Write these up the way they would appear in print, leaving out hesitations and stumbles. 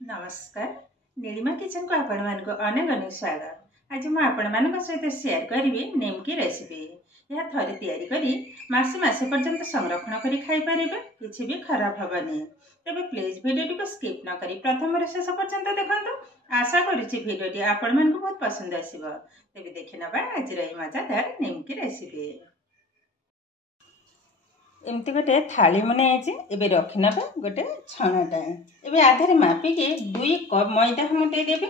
नमस्कार नीलिमा किचन को आपण मानक अनेक अनेक स्वागत। आज मैं आपण मानक सहित शेयर करी निमकी रेसिपी। यह थरे तैयारी करी मासे मासे पर्यंत संरक्षण करी खाई परिबे, किछि भी खराब हबनी। तबे प्लीज वीडियो को स्किप न करी प्रथम रे शेष पर्यंत देखंतु। आशा करूछि वीडियोटी आपण मानक बहुत पसंद आसीबो। तबे देखि नबा आज रे मजादार निमकी रेसिपी। एमती गोटे थाली मने एबे रखी ना गोटे छणाटा एबे आधे मापिकी 2 कप मैदा हम देदेबे।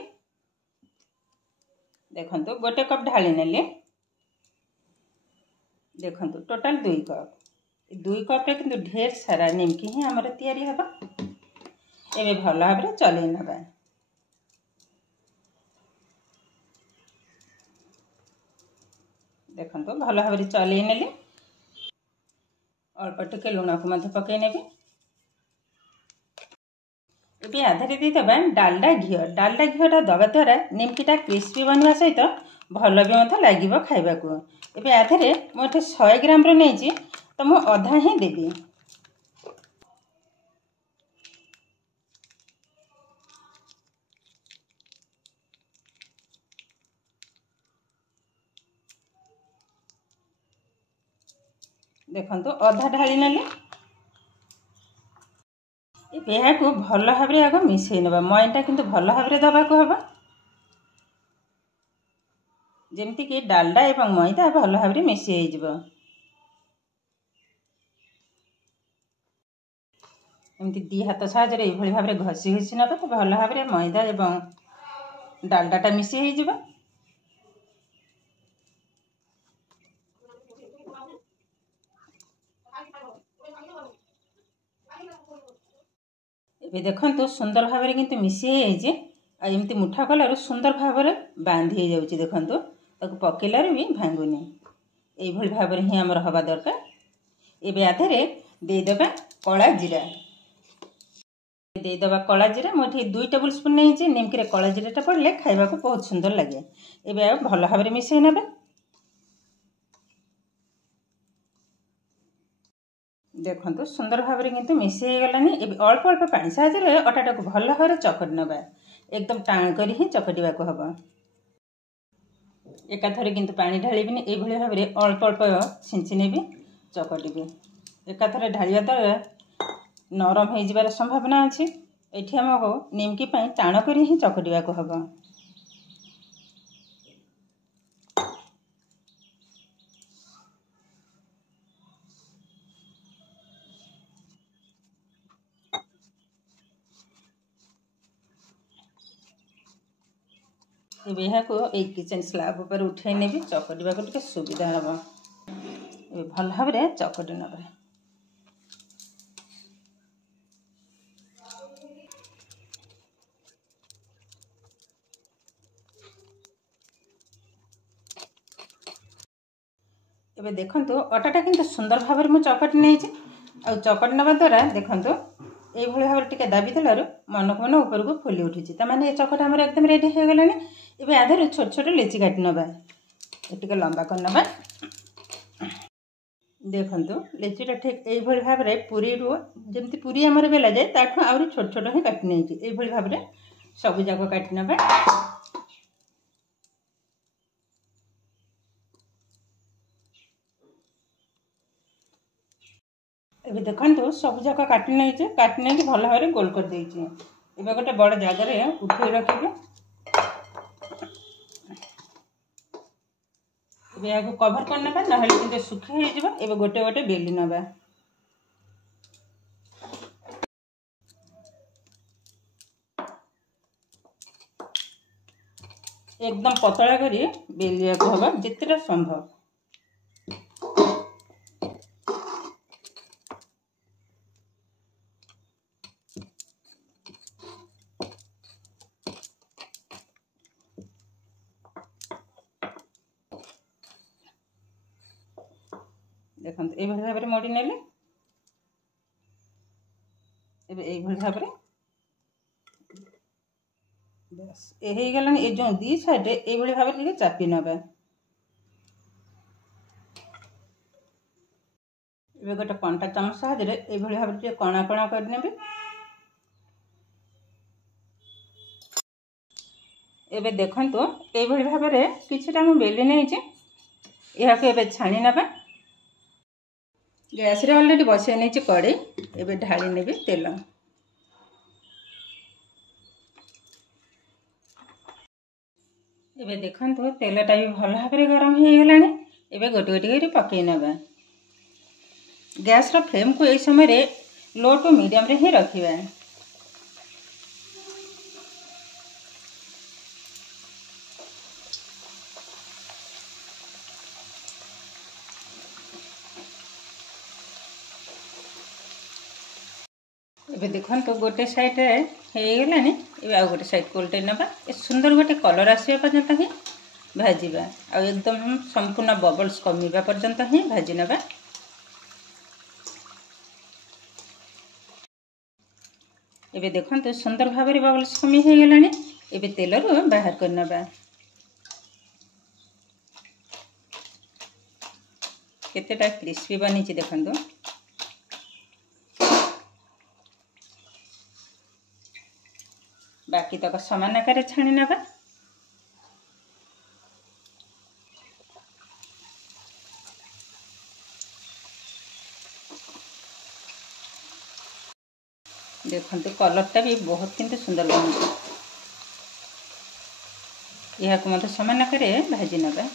देखंतु गोटे कप ढाली नेले, देखंतु टोटल 2 कप। 2 कप रे किंतु ढेर सारा निमकी ही हमर तैयारी हबा। एबे भल भाबरे चलै नबा। देखंतु भल भाबरे चलै नेले, अल्प टिके लुण को मध्य पकई नेबे। ये आधारे देदेबा डालडा घी। डालडा घीटा दबा द्वारा निमकीटा क्रिस्पी बनवा सहित भल भी मत लगे खाइबा को। एबे आधारे मुझे 100 ग्राम रो नहीं तो मु अधा ही देबी। देखंतु अधा ढाली नेले। यहाँ को भल भाव आग मिसई नवा। मैदा किंतु भल भाव दबा को हबा, जेमती कि डालडा एवं मैदा भल भाव मिसई हो। एमती 2 हाथ साहाय्य ये भाव में घसी घसी नबा तो भल भाव मैदा एवं डालडाटा मिसई हो। ये देखंतु सुंदर भाव में किंतु मिसई एमती मुठा कलर सुंदर भाव में बांधी जाउची। देखंतु ताको पकेलार भी भांगुनी। ये भाव में ही आमर हवा दरकार। एबे आधे देदेबा कला जीरा। देदेबा कला जीरा मुझे 2 टेबल स्पून नहीं निमकी रे कला जीराटा पड़े खाइबा को बहुत सुंदर लगे। एबे भल भाव में मिसई नेबे। देखंतु सुंदर भाव में किंतु मिसई गलानी। एबे अल्प अल्प पानी साहाय्य अटाटा को भल भाव में चकटी नबा। एकदम टाण करी ही चकटिबा को हबा। एकाथरे किंतु पानी ढालिबिनी। ए भली भाव में अल्प अल्प छिंची नेबी, चकटिबी। एकाथरे ढालिया द्वारा नरम हो जिबार संभावना अछि। एठी हमको निमकी पई टाण करी ही चकटिबा को हबा। एबे यहाँ को एक किचन स्लैब पर उठे नेबी। चकटिबा को टिके सुविधा हबा। एबे भल भाव में चकटि नबा। एबे देखंतु अटाटा किंतु सुंदर भाव में चकटि नहीं आ चकटि नबा द्वारा देखंतु ये भाव में टिके दाबी देलार मनक मन ऊपर को फुली उठी। ताने ये चकटा हमर एकदम रेडी हो गलानी। एबे आधे छोट छोट लेची काटि नबा। टिके लंबा कर नबा। देखंतु लेचीटा ठीक ये भाव में पूरी रू जमती पूरी आमर बेला जाए ताठू आउरी छोट छोट ही काटि नहीं। ये भाव में सब जाक काटि नबा। एबे देखंतु सब जाक काटि नहीं भल भाव गोल कर देइछि। एबे गोटे बड़ जगह रे उठे रखिबे। एबे आगो कवर कर नबा, नहले किंतु सुखी हो जिवो। एबे गोटे गोटे बेली नबा। एकदम पतला करी बेलिया को हबा जितटा संभव। देखंतु ए भाव में मोड़ी नेले। एबे ए भाव में बस ये गलानी। ए जो 2 साइड ए भाव में चापी नबा। एबे गोटे कंटा चामच साहाय्य ये भाव में कणा कणा कर नेबे। एबे देखंतु ए भली भाबरे किछटा मु बेली नै छै या को एबे छाणी नबा। गैस रे ऑलरेडी बसै नै छै कड़े एबे ढाली नेबे तेल। एबे देखंतु तेलटा भी भल भाबरे गरम हे गेलानी। एबे गोटे गोटे करी पकई नबा। गैस रो फ्लेम को ए समय रे लो टू मीडियम रे ही रखिबा। एबे देखंतु गोटे साइड रे हे गेलानी। एबे आ गोटे साइड को उल्टे नबा। ए सुंदर गोटे कलर आसीबा पर्यंत ही भाजीबा आ एकदम संपूर्ण बबल्स कमीबा पर्यंत ही भाजी नबा। एबे देखंतु सुंदर भाबरे बबल्स कमी हे गेलानी। एबे तेल रो बाहर कर नबा। केतेटा क्रिस्पी बनी छि देखंतु। बाकी तक समान आकार छाणी नबा। देखंतु कलरटा भी बहुत किंतु सुंदर बनी। यह को मत समान आकार भाजी नबा।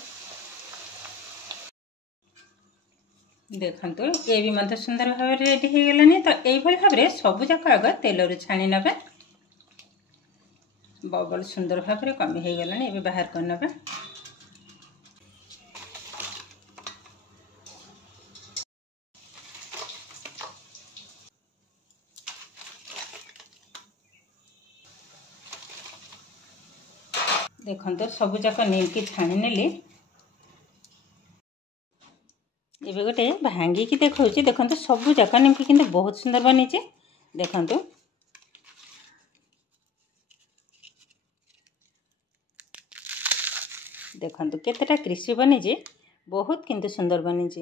देखंतु ए भी मत सुंदर भाव रेडी हे गेलानी। तो एई भली भाबरे सब जाक आग तेल रो छाणी नबा। बबल सुंदर भाव कमी हो गलानी। एबे बाहर कर नबा। देखंतु सब जाक निमकी छाणी नेली। एबे गोटे भांगी की देखौची। देखंतु सब जाक निमकी किंतु बहुत सुंदर बनी छि। देखंतु देखंतु केतेटा क्रिस्पी बनी जे बहुत किंतु सुंदर बनी जे।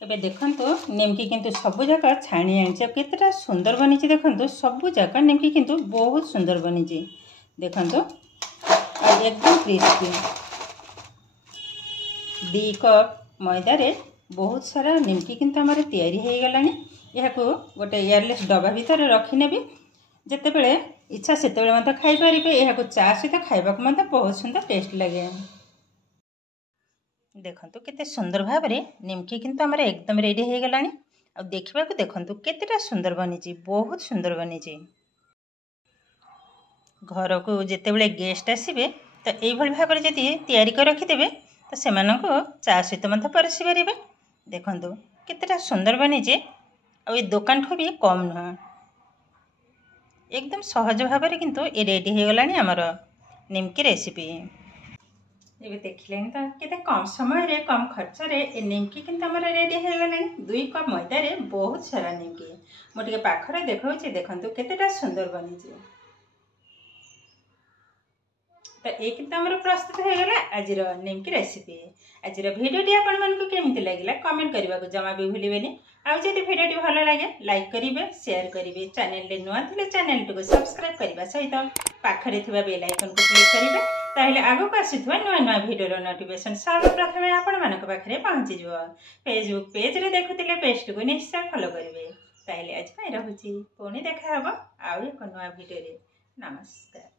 एबे देखंतु निमकी किंतु सब जाक छाणी आनचे केतेटा सुंदर बनी जे। देखंतु सब जाक निमकी किंतु बहुत सुंदर बनी जे। देखंतु आ एकदम क्रिस्पी। 2 कप मैदा रे बहुत सारा निमकी किंतु हमर तयारी हे गलानी। या को गोटे एयरलेस डब्बा भीतर रखि नेबी। जेते बेले इच्छा सेते बेले मत खाई परिबे। या को चा सहित खाइबा को मत बहुत सुंदर टेस्ट लगे। देखंतु केते सुंदर भाव रे निमकी किंतु हमर एकदम रेडी हे गलानी। आ देखिबा को देखंतु केतेटा सुंदर बनी छि। बहुत सुंदर बनी छि। घर को जेते बेले गेस्ट आसीबे तो एई भली भाव रे जदी तयारी कर रखि देबे तो सेमानको चा सहित मत परसी परिबे। देखंतु केतेटा सुंदर बनी छि। आ ए दुकान ठो भी कम न एकदम सहज भाव रे किंतु ए रेडी हे गलानी हमर निमकी रेसिपी। एबे देखिलेन तो केते कम समय रे कम खर्च रे ए निमकी किंतु हमर रेडी हे गलानी। 2 कप मैदा रे बहुत सारा निमकी मो टिके पाखरे देखौची। देखंतु केतेटा सुंदर बनी छि। तो ये किंतु हमर प्रस्तुत हो गला आजिर निमकी रेसिपी। आजिर भिडियोटी आपण मानकु केमिति लागिला कमेंट करबा को जमा भी भूलिबेनी। आ जदि भिडियोटी भलो लागे लाइक करिवे शेयर करिवे। चैनल ले नुआ थिले चैनल को सब्सक्राइब करबा सहित पाखरे थिबा बेल आइकन को क्लिक करिवे। ताहेले आगो को आसीथवा नुआ नुआ भिडियो नोटिफिकेशन सर्वप्रथमे आपण मानक पाखरे पहुंची जिवो। फेसबुक पेज रे देखुतिले पेज को निश्चय फॉलो करिवे। ताहेले आज पय रहूची पुणी देखा हबो आ एक नुआ भिडियो रे। नमस्कार।